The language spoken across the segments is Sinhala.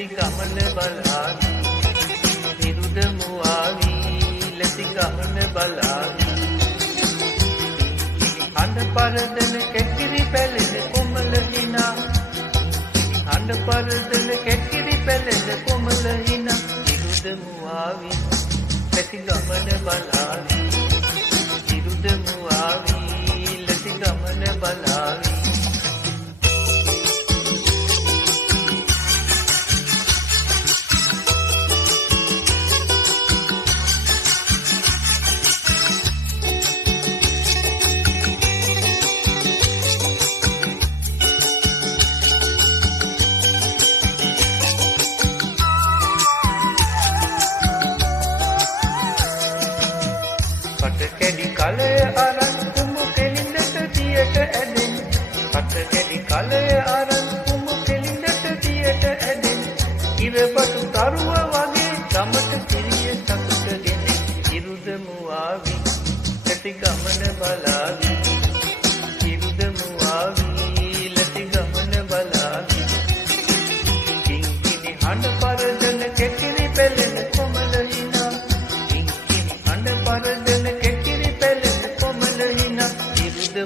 ලැසි ගමන බලාවි විරුද මුවාවි ලැසි ගමන බලාවි අඬ පරදන කෙකිරි පැලෙන කොමල හිනා අඬ පරදන කෙකිරි පැලෙන කොමල හිනා විරුද මුවාවි ලැසි ගමන බලාවි විරුද මුවාවි ලැසි ගමන බලාවි කැඩි කලය අරන් කුමු කෙලින්දට දියට ඇදෙන් කට කැඩි කලය අරන් කුමු කෙලින්දට දියට ඇදෙන් ඉරපටු තරුව වගේ ගමට කිරිය සතුටගෙන ඉරුද මුවාවි ලැසි ගමන බලාවි ඉරුද මුවාවි ලැසි ගමන බලාවි කිංකිණි හඬ පරදන කෙකිරි පෙළෙන කොමල හිනා කිංකිණි හඬ පරදන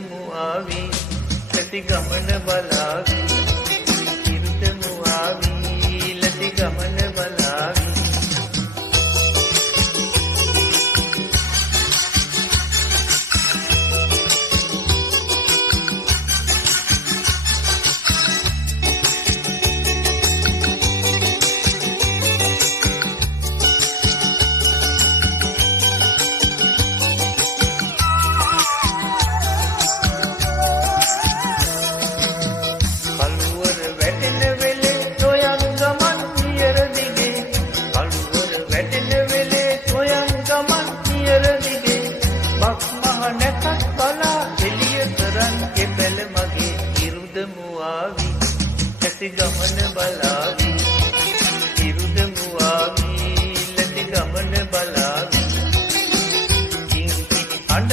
මුවාවි ලැසි ගමන බලාවි ඉරුද මුවාවි ලැසි ගමන බලාවි මුවාවි ලැසි ගමන බලාවි ඉරුද මුවාවි ලැසි ගමන බලාවි කිංකිණි අඬ